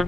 Hi,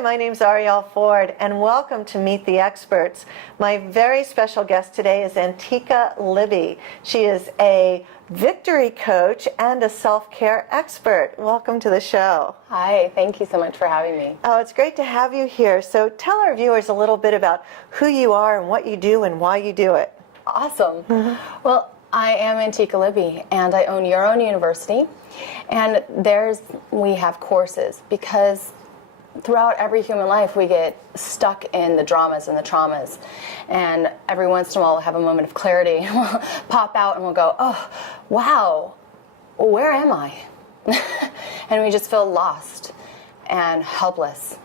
my name's Arielle Ford, and welcome to Meet the Experts. My very special guest today is Antiqua Libby. She is a victory coach and a self-care expert. Welcome to the show. Hi, thank you so much for having me. Oh, it's great to have you here. So tell our viewers a little bit about who you are and what you do and why you do it. Awesome. Well, I am Antiqua Libby, and I own Your Own University, and we have courses because throughout every human life, we get stuck in the dramas and the traumas. And every once in a while, we'll have a moment of clarity. We'll pop out and we'll go, oh, wow, where am I? And we just feel lost and helpless.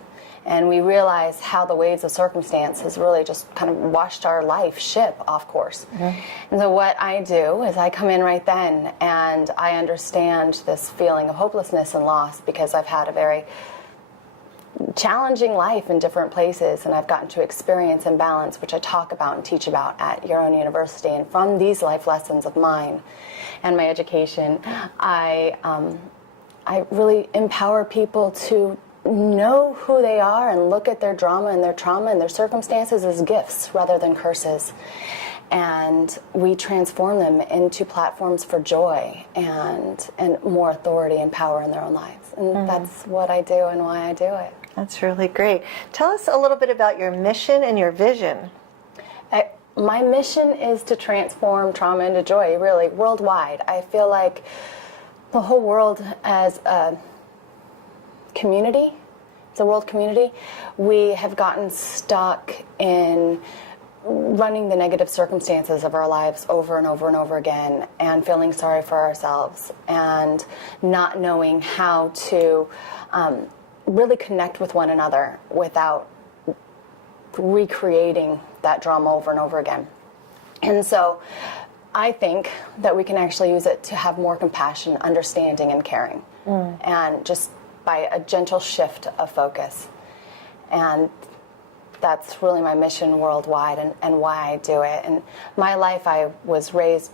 And we realize how the waves of circumstance has really just kind of washed our life ship off course. Mm-hmm. And so what I do is I come in right then and I understand this feeling of hopelessness and loss because I've had a very challenging life in different places, and I've gotten to experience imbalance, which I talk about and teach about at Your Own University. And from these life lessons of mine and my education, I really empower people to know who they are and look at their drama and their trauma and their circumstances as gifts rather than curses. And we transform them into platforms for joy and more authority and power in their own lives. And that's what I do and why I do it. That's really great. Tell us a little bit about your mission and your vision. My mission is to transform trauma into joy, really, worldwide. I feel like the whole world as a community, as a world community, we have gotten stuck in running the negative circumstances of our lives over and over and over again and feeling sorry for ourselves and not knowing how to really connect with one another without recreating that drama over and over again. And so I think that we can actually use it to have more compassion, understanding, and caring. And just by a gentle shift of focus. And that's really my mission worldwide and why I do it. And my life, I was raised,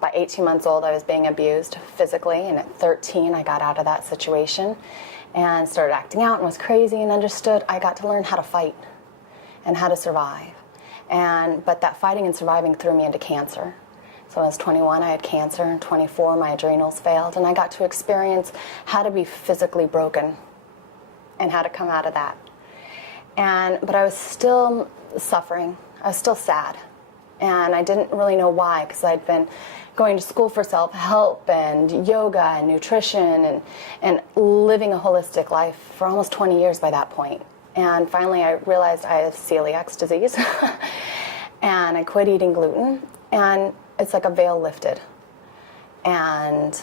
by 18 months old, I was being abused physically. And at 13, I got out of that situation and started acting out and was crazy and understood I got to learn how to fight and how to survive. But that fighting and surviving threw me into cancer. So when I was 21, I had cancer, and 24, my adrenals failed, and I got to experience how to be physically broken and how to come out of that. But I was still suffering. I was still sad. And I didn't really know why, because I'd been going to school for self-help and yoga and nutrition and living a holistic life for almost 20 years by that point. And finally I realized I have celiac disease and I quit eating gluten, and it's like a veil lifted. And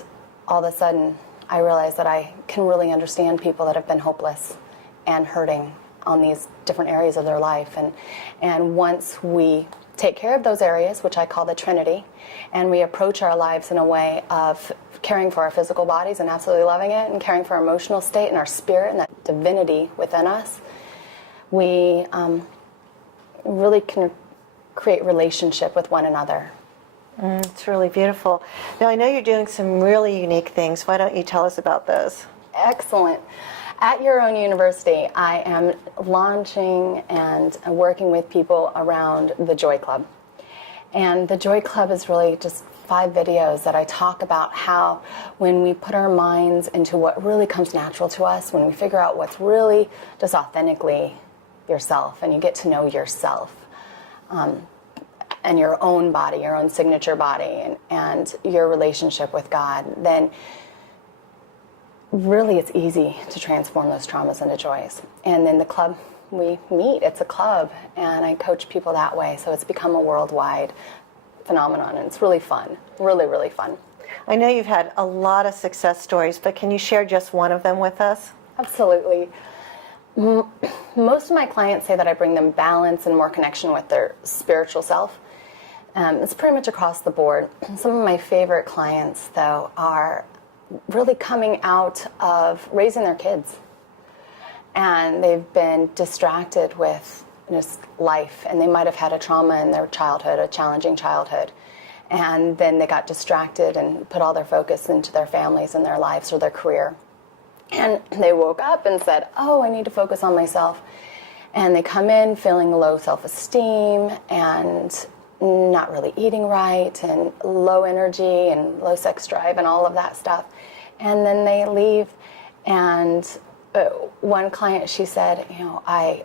all of a sudden I realized that I can really understand people that have been hopeless and hurting on these different areas of their life. And once we take care of those areas, which I call the Trinity, and we approach our lives in a way of caring for our physical bodies and absolutely loving it, and caring for our emotional state and our spirit and that divinity within us, we really can create relationship with one another. It's really beautiful. Now, I know you're doing some really unique things. Why don't you tell us about those? Excellent. At Your Own University, I am launching and working with people around the Joy Club. And the Joy Club is really just 5 videos that I talk about how when we put our minds into what really comes natural to us, when we figure out what's really just authentically yourself, and you get to know yourself and your own body, your own signature body, and your relationship with God, then really it's easy to transform those traumas into joys. And then the club, we meet, it's a club, and I coach people that way, so it's become a worldwide phenomenon, and it's really fun, really, really fun. I know you've had a lot of success stories, but can you share just one of them with us? Absolutely. Most of my clients say that I bring them balance and more connection with their spiritual self. It's pretty much across the board. Some of my favorite clients, though, are really coming out of raising their kids. And they've been distracted with just life, and they might have had a trauma in their childhood, a challenging childhood. And then they got distracted and put all their focus into their families and their lives or their career. And they woke up and said, oh, I need to focus on myself. And they come in feeling low self-esteem and not really eating right and low energy and low sex drive and all of that stuff. And then they leave, and one client, she said, you know, I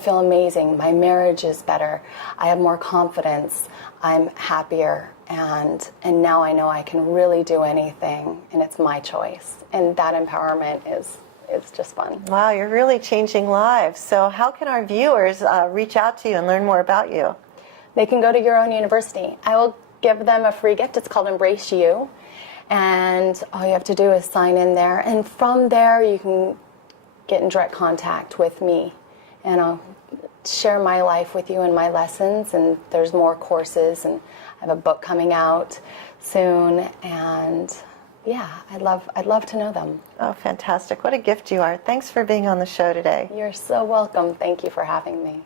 feel amazing. My marriage is better. I have more confidence. I'm happier. And now I know I can really do anything, and it's my choice. And that empowerment is just fun. Wow, you're really changing lives. So how can our viewers reach out to you and learn more about you? They can go to Your Own University. I will give them a free gift. It's called Embrace You. And all you have to do is sign in there. And from there, you can get in direct contact with me. And I'll share my life with you and my lessons. And there's more courses. And I have a book coming out soon. And yeah, I'd love to know them. Oh, fantastic. What a gift you are. Thanks for being on the show today. You're so welcome. Thank you for having me.